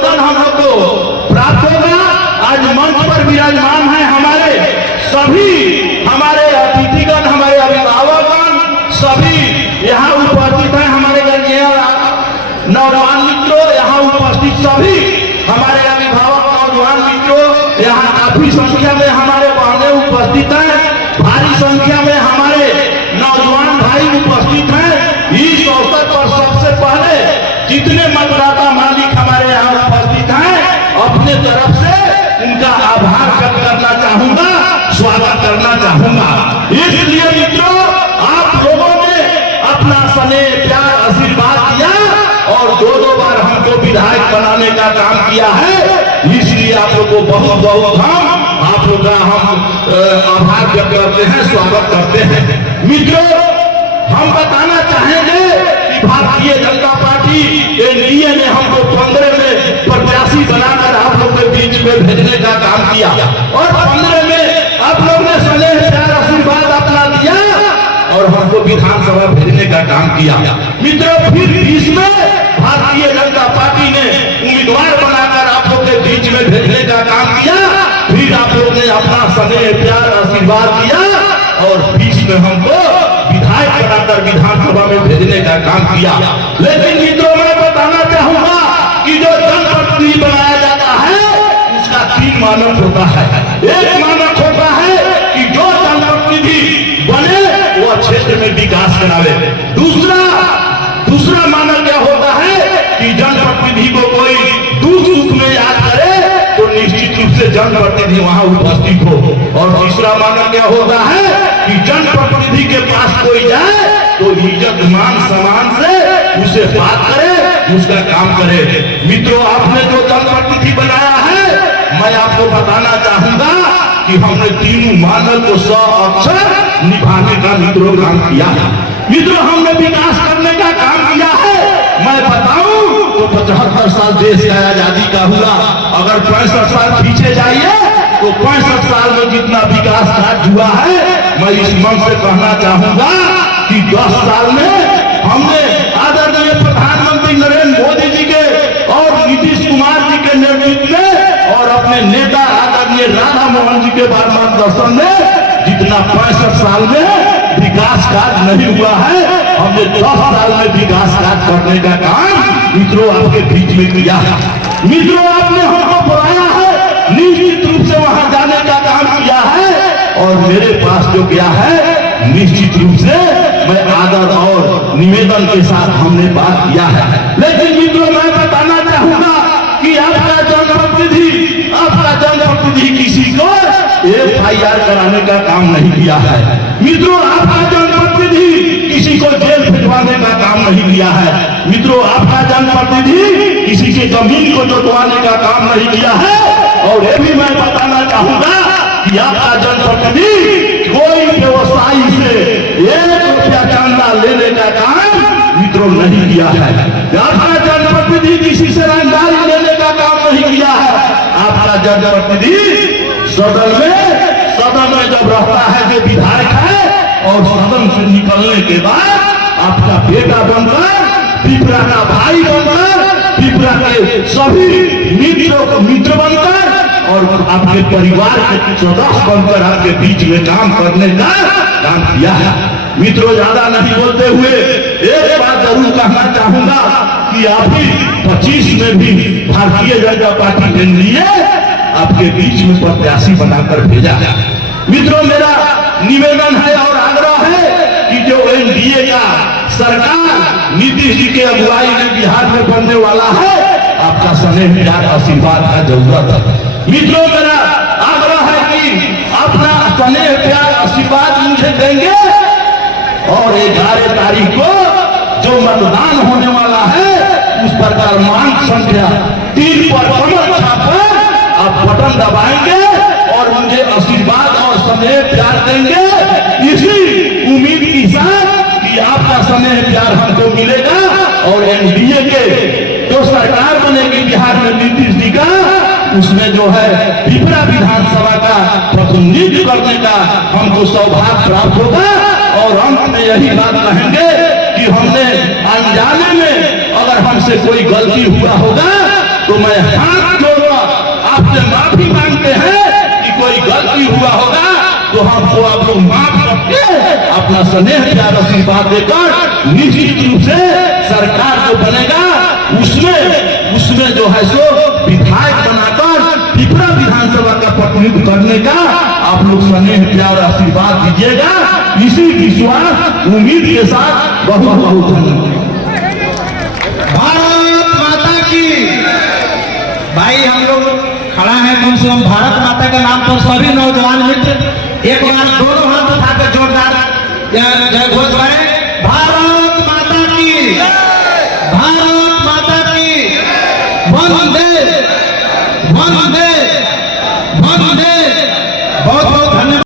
अनुमोदन हम लोग को प्राप्त होगा। आज मंच पर विराजमान है हमारे सभी हमारे अतिथिगण, हमारे अभिभावकगण, सभी यहाँ उपस्थित हैं। हमारे नौजवान मित्रों यहाँ उपस्थित सभी हमारे अभिभावक नौजवान मित्रों यहाँ काफी संख्या में हमारे बहनें उपस्थित हैं, भारी संख्या में हमारे नौजवान भाई उपस्थित हैं। इस अवसर पर सबसे पहले जितने मतदाता मालिक हमारे यहाँ उपस्थित हैं, अपने तरफ से उनका आभार व्यक्त करना चाहूंगा, स्वागत करना चाहूंगा। इसलिए मित्रों, आप लोगों ने अपना स्नेह प्यार आशीर्वाद दिया और दो बार हमको विधायक बनाने का काम किया है, इसलिए आप लोग को बहुत बहुत हम आप लोग का हम आभार व्यक्त करते हैं, स्वागत करते हैं। मित्रों, हम बताना चाहेंगे कि भारतीय जनता पार्टी एनडीए ने हमको 15 में प्रत्याशी बनाकर आप लोग के बीच में भेजने का काम किया और 15 में आप लोग ने स्नेह प्यार आशीर्वाद अपना दिया और हमको विधानसभा भेजने का काम किया। मित्रों, फिर 20 में भारतीय जनता पार्टी ने उम्मीदवार बनाकर आप लोग के बीच में भेजने का काम किया, फिर आप लोग ने अपना स्नेह प्यार आशीर्वाद दिया और 20 में हमको विधायक बनाकर विधानसभा में भेजने का काम किया। लेकिन मित्रों, मैं बताना चाहूंगा कि जो जनप्रतिनिधि बनाया जाता है उसका 3 मानक होता है। एक मानक होता है कि जो जनप्रतिनिधि बने वो क्षेत्र में विकास करावे। दूसरा मानक क्या होता है कि जनप्रतिनिधि को कोई दुख सुख में याद करे तो निश्चित रूप से जनप्रतिनिधि वहां उपस्थित हो। और तीसरा मानक क्या होता है कि जनप्रतिनिधि के पास कोई जाए तो इज्जत मान सम्मान से उसे बात करे, उसका काम करे। मित्रों, आपने जो जनप्रतिनिधि बनाया है, मैं आपको बताना चाहूंगा कि हमने 3 मानक को 100 अक्षर निभाने का मित्रों काम किया। मित्रों, हमने विकास करने का काम किया है। मैं बताऊं तो 75 साल देश का आजादी का हुआ, अगर 65 साल पीछे जाइए तो 65 साल में जितना विकास कार्य हुआ है, मैं इस मंच से कहना चाहूंगा कि 10 साल में हमने आदरणीय प्रधानमंत्री नरेंद्र मोदी जी के और नीतीश कुमार जी के नेतृत्व में और अपने नेता आदरणीय राधा मोहन जी के मार्गदर्शन में जितना 65 साल में विकास कार्य नहीं हुआ है, हमने 10 साल में विकास कार्य करने का काम मित्रों आपके बीच में किया है। मित्रों, आपने हमको बुलाया है, निश्चित रूप से वहां जाने का काम किया है और मेरे पास जो क्या है, निश्चित रूप से मैं आदर और निवेदन के साथ हमने बात किया है। लेकिन मित्रों, मैं बताना चाहूंगा कि आपका जनप्रतिनिधि किसी को FIR कराने का काम नहीं किया है। मित्रों, आपका जनप्रतिनिधि किसी को जेल भिजवाने का काम नहीं किया है। मित्रों, आपका जनप्रतिनिधि किसी के जमीन को जोतवाने का काम नहीं किया है। और ये भी मैं बताना चाहूंगा कि आपका जनप्रतिनिधि कोई व्यवसायी से 1 रुपया चंदा लेने का काम मित्रों नहीं किया है। आपका जनप्रतिनिधि किसी से रंगदारी लेने का काम नहीं किया है। आपका जनप्रतिनिधि सदन में जब रहता है जो विधायक है और सदन से निकलने के बाद आपका बेटा बनकर, पिपरा का भाई बनकर, पिपरा के सभी मित्रों को मित्र बनकर और आपके परिवार के सदस्य बनकर आपके बीच में काम करने का काम किया है। मित्रों, ज्यादा नहीं बोलते हुए एक बात जरूर कहना चाहूंगा कि अभी 25 में भी भारतीय जनता पार्टी एनडीए आपके बीच में प्रत्याशी बनाकर भेजा। मित्रों, मेरा निवेदन है और आग्रह है कि जो एनडीए का सरकार नीतीश जी के अगुवाई में बिहार में बनने वाला है, आपका स्नेह प्यार आशीर्वाद का जरूरत है। मित्रों, मेरा आग्रह है कि अपना स्नेह प्यार आशीर्वाद मुझे देंगे और 11 तारीख को जो मतदान होने वाला है उस पर क्रमांक संख्या 3 पर कमर छापकर आप बटन दबाएंगे और मुझे आशीर्वाद और स्नेह प्यार देंगे, इसी उम्मीद के साथ कि आपका स्नेह प्यार हमको मिलेगा और एनडीए के जो सरकार बनेगी बिहार में नीतीश जी का, उसमें जो है पिपरा विधानसभा का प्रतिनिधित्व करने का हमको सौभाग्य प्राप्त होगा। और अंत में यही बात कहेंगे कि हमने अनजाने में अगर हमसे कोई गलती हुआ होगा तो मैं हाथ जोड़कर आपसे माफी मांगते हैं कि कोई गलती हुआ होगा तो हमको आप लोग माफ करके अपना स्नेह प्यार आशीर्वाद देकर निश्चित रूप से सरकार जो बनेगा उसमें जो है सो विधायक बनाकर पिपरा विधानसभा का प्रतिनिधित्व करने का आप लोग स्नेह प्यार आशीर्वाद दीजिएगा। इसी विश्वास उम्मीद के साथ बहुत बहुत धन्यवाद। भारत माता की। भाई हम लोग खड़ा है कम से कम भारत माता के नाम पर सभी नौजवान मित्र एक बार दोनों हाथ उठाकर जोरदार जय घोष करें। भारत माता की, भारत माता की। वंदे वंदे